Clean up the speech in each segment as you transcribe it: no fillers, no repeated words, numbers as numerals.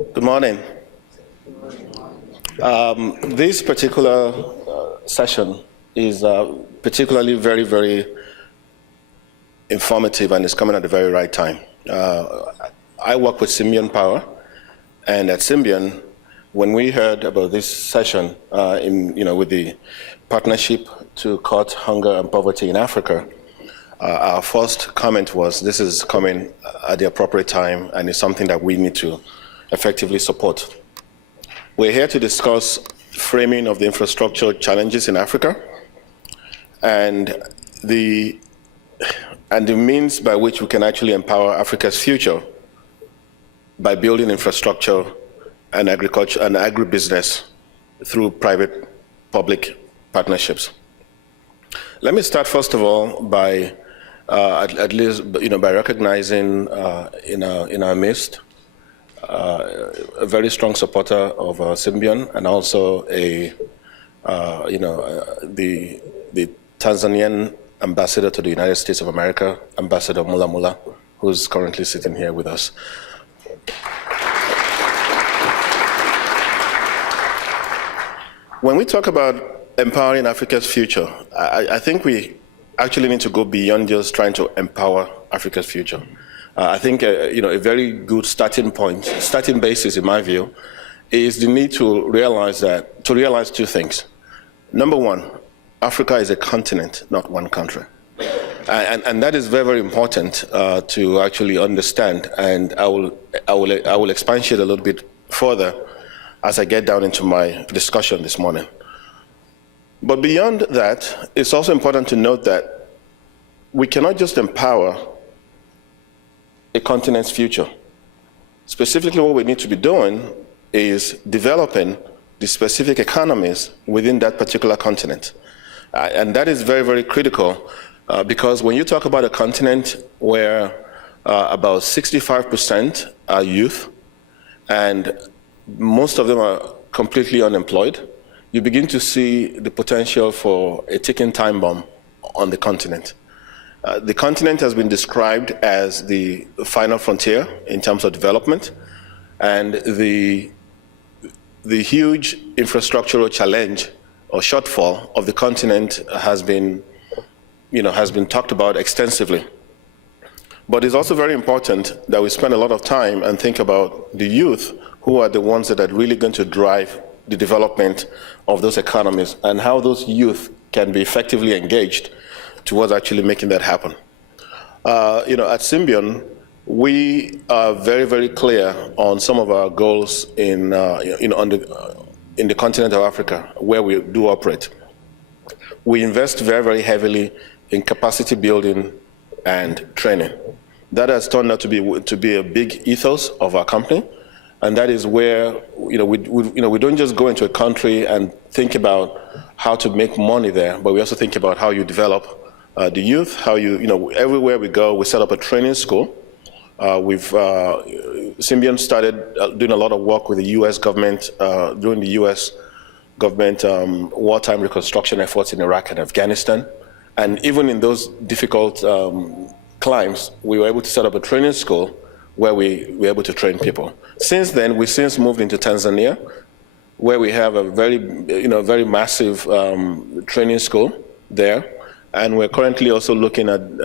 Good morning. This particular session is particularly very, very informative, and it's coming at the very right time. I work with Symbion Power, and at Symbion, when we heard about this session with the partnership to cut hunger and poverty in Africa, our first comment was, this is coming at the appropriate time, and it's something that we need to effectively support. We're here to discuss framing of the infrastructure challenges in Africa and the means by which we can actually empower Africa's future by building infrastructure and agriculture and agribusiness through private-public partnerships. Let me start first of all by by recognizing in our midst a very strong supporter of Symbion, and also the Tanzanian ambassador to the United States of America, Ambassador Mula Mula, who's currently sitting here with us. When we talk about empowering Africa's future, I think we actually need to go beyond just trying to empower Africa's future. I think a very good starting basis, in my view, is the need to realize two things. Number one, Africa is a continent, not one country, and that is very, very important to actually understand. And I will expatiate a little bit further as I get down into my discussion this morning. But beyond that, it's also important to note that we cannot just empower a continent's future. Specifically, what we need to be doing is developing the specific economies within that particular continent. And that is very, very critical because when you talk about a continent where about 65% are youth and most of them are completely unemployed, you begin to see the potential for a ticking time bomb on the continent. The continent has been described as the final frontier in terms of development, and the huge infrastructural challenge or shortfall of the continent has been talked about extensively. But it's also very important that we spend a lot of time and think about the youth, who are the ones that are really going to drive the development of those economies, and how those youth can be effectively engaged towards actually making that happen. At Symbion, we are very, very clear on some of our goals in the continent of Africa, where we do operate. We invest very, very heavily in capacity building and training. That has turned out to be a big ethos of our company. And that is where we don't just go into a country and think about how to make money there, but we also think about how you develop the youth, how everywhere we go, we set up a training school. Symbion started doing a lot of work with the U.S. government during the U.S. government wartime reconstruction efforts in Iraq and Afghanistan. And even in those difficult climes, we were able to set up a training school where we were able to train people. Since then, we've since moved into Tanzania, where we have a very massive training school there. And we're currently also looking at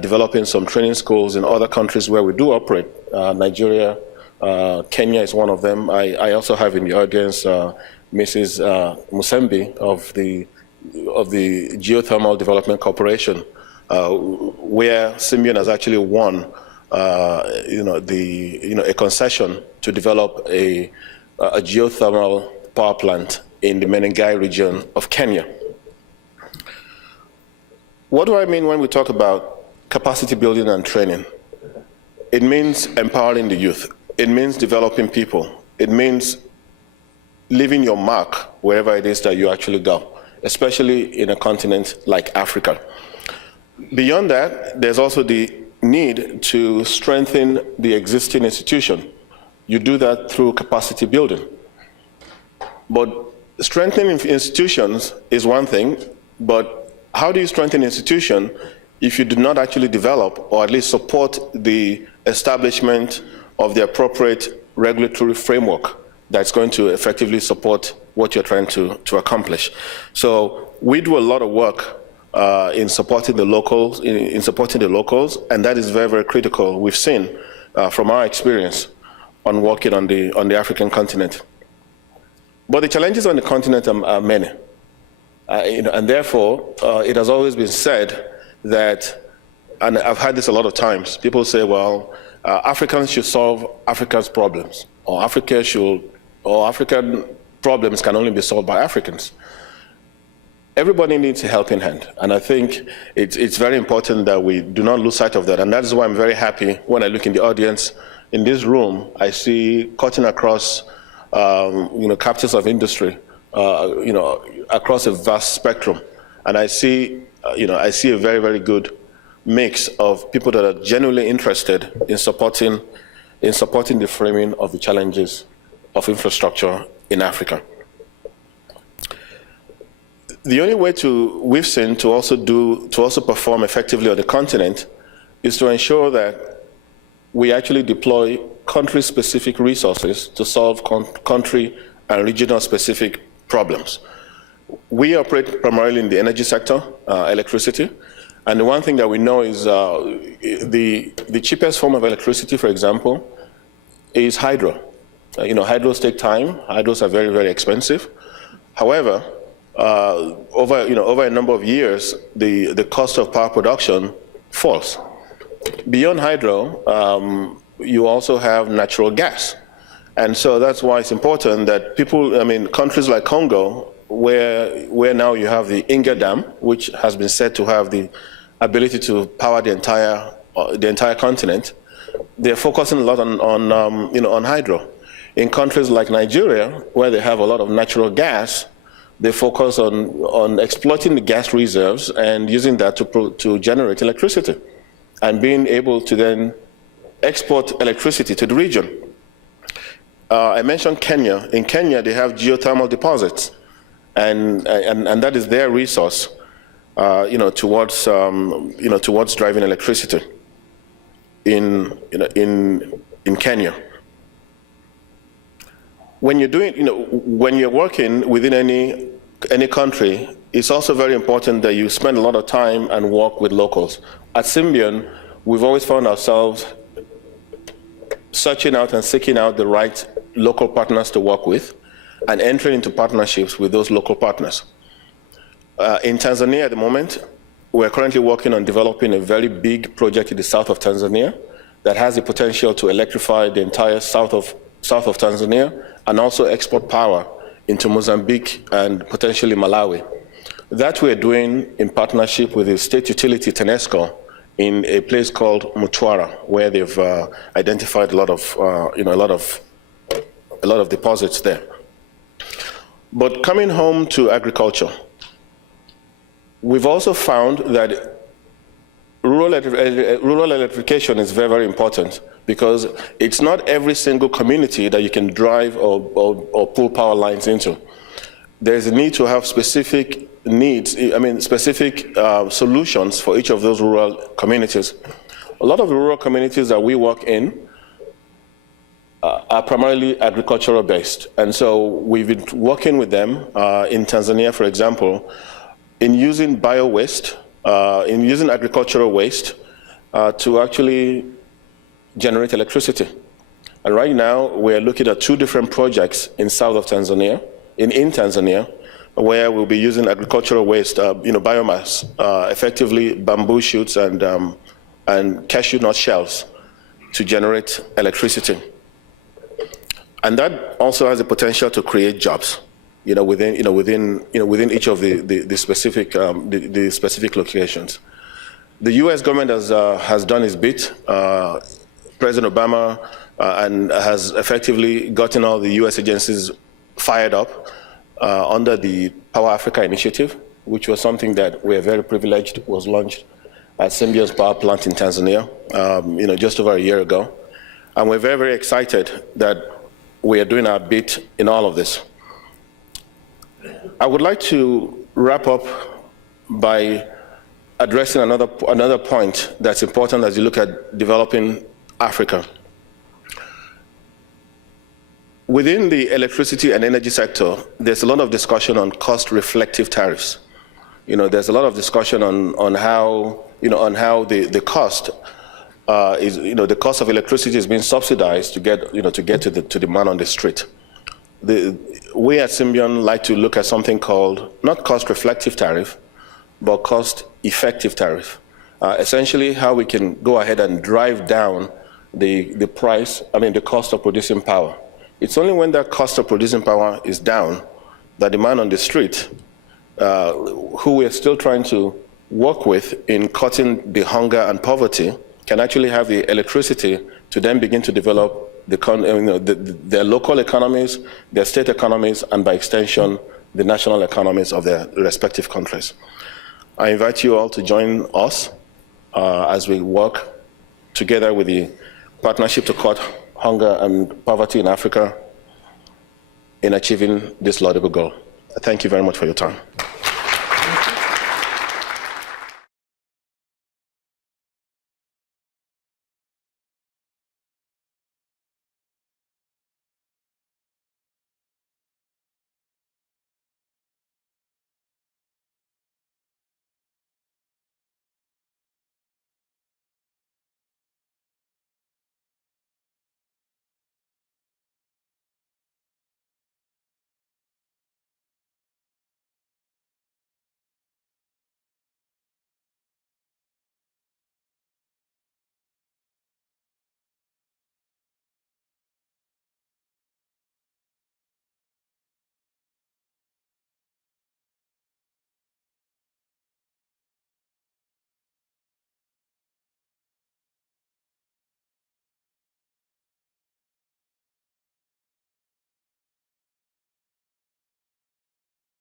developing some training schools in other countries where we do operate. Nigeria, Kenya is one of them. I also have in the audience Mrs. Musembi of the Geothermal Development Corporation, where Symbion has actually won a concession to develop a geothermal power plant in the Menengai region of Kenya. What do I mean when we talk about capacity building and training? It means empowering the youth. It means developing people. It means leaving your mark wherever it is that you actually go, especially in a continent like Africa. Beyond that, there's also the need to strengthen the existing institution. You do that through capacity building. But strengthening institutions is one thing, but how do you strengthen an institution if you do not actually develop or at least support the establishment of the appropriate regulatory framework that's going to effectively support what you're trying to accomplish. So we do a lot of work in supporting the locals, and that is very, very critical. We've seen from our experience on working on the African continent. But the challenges on the continent are many, and therefore it has always been said that, and I've had this a lot of times. People say, well, Africans should solve Africa's problems, or African problems can only be solved by Africans. Everybody needs a helping hand, and I think it's very important that we do not lose sight of that, and that is why I'm very happy when I look in the audience in this room. I see cutting across, captives of industry, across a vast spectrum, and I see a very, very good mix of people that are genuinely interested in supporting the framing of the challenges of infrastructure in Africa. The only way we've seen to also perform effectively on the continent is to ensure that we actually deploy country-specific resources to solve country and regional-specific problems. We operate primarily in the energy sector, electricity, and the one thing that we know is the cheapest form of electricity, for example, is hydro. Hydros take time. Hydros are very, very expensive. However, over a number of years, the cost of power production falls. Beyond hydro, you also have natural gas. And so that's why it's important that countries like Congo, where now you have the Inga Dam, which has been said to have the ability to power the entire continent, they're focusing a lot on hydro. In countries like Nigeria, where they have a lot of natural gas, they focus on exploiting the gas reserves and using that to generate electricity, and being able to then export electricity to the region. I mentioned Kenya. In Kenya, they have geothermal deposits, and that is their resource, towards driving electricity in Kenya. When you're working within any country, it's also very important that you spend a lot of time and work with locals. At Symbion, we've always found ourselves searching out and seeking out the right local partners to work with and entering into partnerships with those local partners. In Tanzania at the moment, we're currently working on developing a very big project in the south of Tanzania that has the potential to electrify the entire south of Tanzania and also export power into Mozambique and potentially Malawi. That we're doing in partnership with the state utility TANESCO in a place called Mutwara, where they've identified a lot of deposits there. But coming home to agriculture, we've also found that rural electrification is very, very important, because it's not every single community that you can drive or pull power lines into. There's a need to have specific solutions for each of those rural communities. A lot of the rural communities that we work in are primarily agricultural based. And so we've been working with them in Tanzania, for example, in using bio-waste, in using agricultural waste to actually generate electricity. And right now, we're looking at 2 different projects in south of Tanzania, in Tanzania, where we'll be using agricultural waste, biomass, effectively bamboo shoots and cashew nut shells to generate electricity. And that also has the potential to create jobs, within each of the specific locations. The U.S. government has done its bit. President Obama and has effectively gotten all the U.S. agencies fired up under the Power Africa initiative, which was something that we are very privileged was launched at Symbion's power plant in Tanzania, just over a year ago. And we're very, very excited that we are doing our bit in all of this. I would like to wrap up by addressing another point that's important as you look at developing Africa. within the electricity and energy sector, there's a lot of discussion on cost-reflective tariffs. There's a lot of discussion on how the cost is, the cost of electricity is being subsidized to get to the man on the street. We at Symbion like to look at something called not cost-reflective tariff, but cost-effective tariff. Essentially, how we can go ahead and drive down the cost of producing power. It's only when that cost of producing power is down that the man on the street, who we are still trying to work with in cutting the hunger and poverty, can actually have the electricity to then begin to develop their local economies, their state economies, and by extension, the national economies of their respective countries. I invite you all to join us as we work together with the Partnership to Cut Hunger and Poverty in Africa in achieving this laudable goal. Thank you very much for your time.